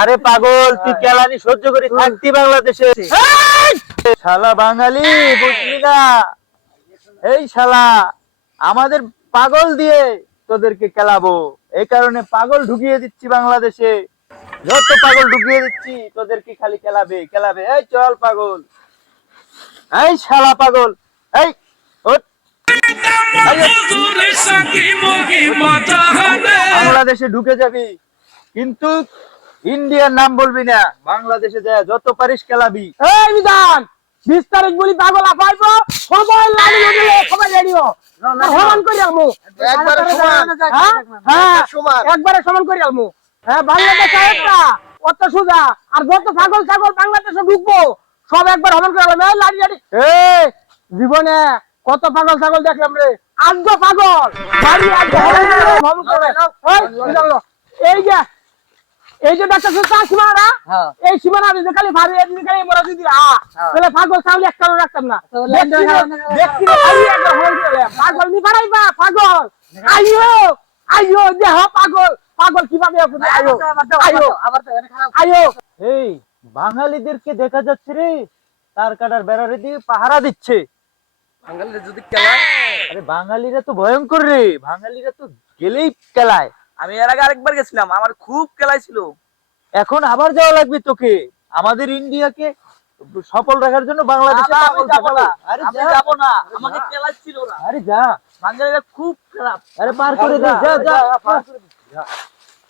আরে পাগল, তুই কেলানি সহ্য করে থাকতি বাংলাদেশে? শালা বাঙালি, বুঝলি না? এই শালা আমাদের পাগল দিয়ে তোদেরকে খেলাবো, এই কারণে পাগল ঢুকিয়ে দিচ্ছি বাংলাদেশে। যত পাগল ঢুকিয়ে দিচ্ছি তোদেরকে খালি খেলাবে খেলাবে। এই চল পাগল, এই শালা পাগল, এই ওঠ। বাংলাদেশে ঢুকে যাবি কিন্তু ইন্ডিয়ার নাম বলবি না। বাংলাদেশে যায় যত পারিস খেলাবি। এই বিধান 20 তারিখ বলি পাগল আপাইবো, সবাই লাড়ি উঠলে সবাই রেডিও সমান করে আমু একবারে সমান। হ্যাঁ একবারে সমান করে আমু। হ্যাঁ বাংলাদেশ একটা কত সুজা, আর যত পাগল ছাগল বাংলাদেশে ঢুকবো সব একবার সমান করে আলাম। এই লাড়ি লাড়ি এই জীবনে কত পাগল ছাগল দেখলাম রে, আজগো পাগল লাড়ি আজগো সমান করে। এই যে এই যে ডাক্তার সুতা সীমানা, এই সীমানা যদি খালি ভারী এদিকে খালি মরা যদি তাহলে পাগল ছাগল একটা রাখতাম না। ব্যক্তি খালি একটা হল দিলে পাগল নি পারাইবা পাগল। আইও আইও দেহ পাগল পাগল কিভাবে হবে? আইও আইও আবার তো এখানে খারাপ। আইও এই বাঙালিদেরকে দেখা যাচ্ছে রে, তার কাটার বেড়ারে দিয়ে পাহারা দিচ্ছে। বাঙালিরা যদি খেলায়, আরে বাঙালিরা তো ভয়ঙ্কর রে, বাঙালিরা তো গেলেই খেলায়। আমি এর আগে আরেকবার গেছিলাম, আমার খুব খেলাইছিল। এখন আবার যাওয়া লাগবে তোকে আমাদের ইন্ডিয়াকে সফল রাখার জন্য। বাংলাদেশে আমি যাব না, আরে আমি যা। যাব না, আমাকে খেলাচ্ছিল ওরা। আরে যা, বাঙালিরা খুব খারাপ। আরে পার করে দে, যা যা পার করে দে, যা।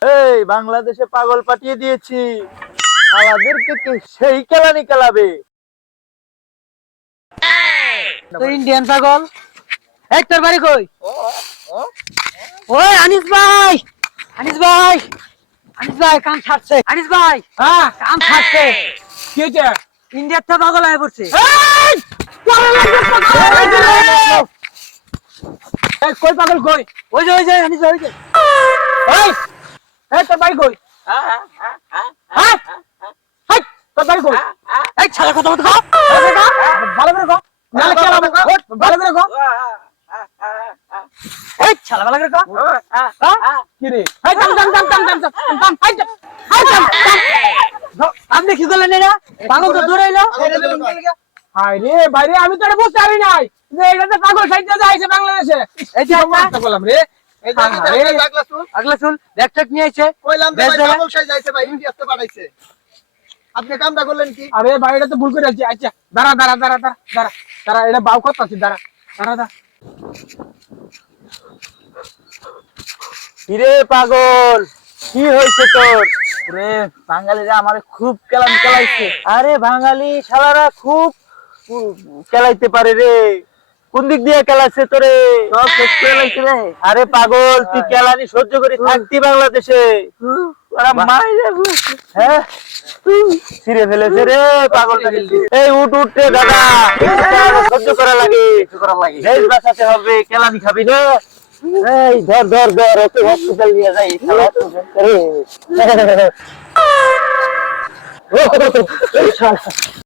এই বাংলাদেশে পাগল পাঠিয়ে দিয়েছি, আমাদেরকে কে সেই খেলানি খেলাবে। তো ইন্ডিয়ান পাগল এই তোর বাড়ি কই? ওই আনিস ভাই, আনিস ভাই, আনিস ভাই কাম ছাড়ছে। আনিস ভাই হ্যাঁ কাম ছাড়ছে। কি হয়েছে? ইন্ডিয়ার তো পাগল হয়ে পড়ছে। এই কই পাগল কই? ওই যে আনিস ভাই, ওই যে। এই এই তোর বাড়ি কই? হ্যাঁ তোর বাড়ি কই? এই ছাড়া কথা বলতে ভালো করে কও, নালে কি হবে? ভালো করে কও। এই ছালা ভালো করে কও। কি রে? এই দাম দাম দাম দাম দাম দাম এই দাম এই দাম। আপনি কি করলেন এটা? পাগল তো দূরে এলো। হায় রে বাইরে, আমি তো এটা বুঝতে পারি নাই যে এটাতে পাগল সাইডে যাইছে বাংলাদেশে। এই যে আমরা বললাম রে, এই যে আগলা চুল ব্যাগ ট্যাগ নিয়ে আইছে। কইলাম যে ভাই পাগল সাই যাইছে ভাই, ইন্ডিয়াতে পাঠাইছে। আপনি কামটা করলেন কি? আরে ভাই এটা তো ভুল করে আছি। আচ্ছা দাঁড়া দাঁড়া দাঁড়া দাঁড়া দাঁড়া দাঁড়া, এটা বাউ কত আছে, দাঁড়া দাঁড়া দাঁড়া। কিরে পাগল, কি হয়েছে তোর? রে বাঙালিরা আমারে খুব খেলান খেলাইছে। আরে বাঙালি শালারা খুব খেলাইতে পারে রে। কোন দিক দিয়ে খেলাচ্ছে তোরে? সব শেষ করে লাইছে রে। আরে পাগল, তুই খেলানি সহ্য করে থাকতি বাংলাদেশে? ওরা মাইরে হ্যাঁ ছিঁড়ে ফেলেছে রে পাগলটাকে। এই উঠ উঠ রে দাদা, সহ্য করা লাগে, দেশ বাঁচাতে হবে, খেলানি খাবি না। এই ধর ধর ধর, ওকে হসপিটাল নিয়ে যাই। শালা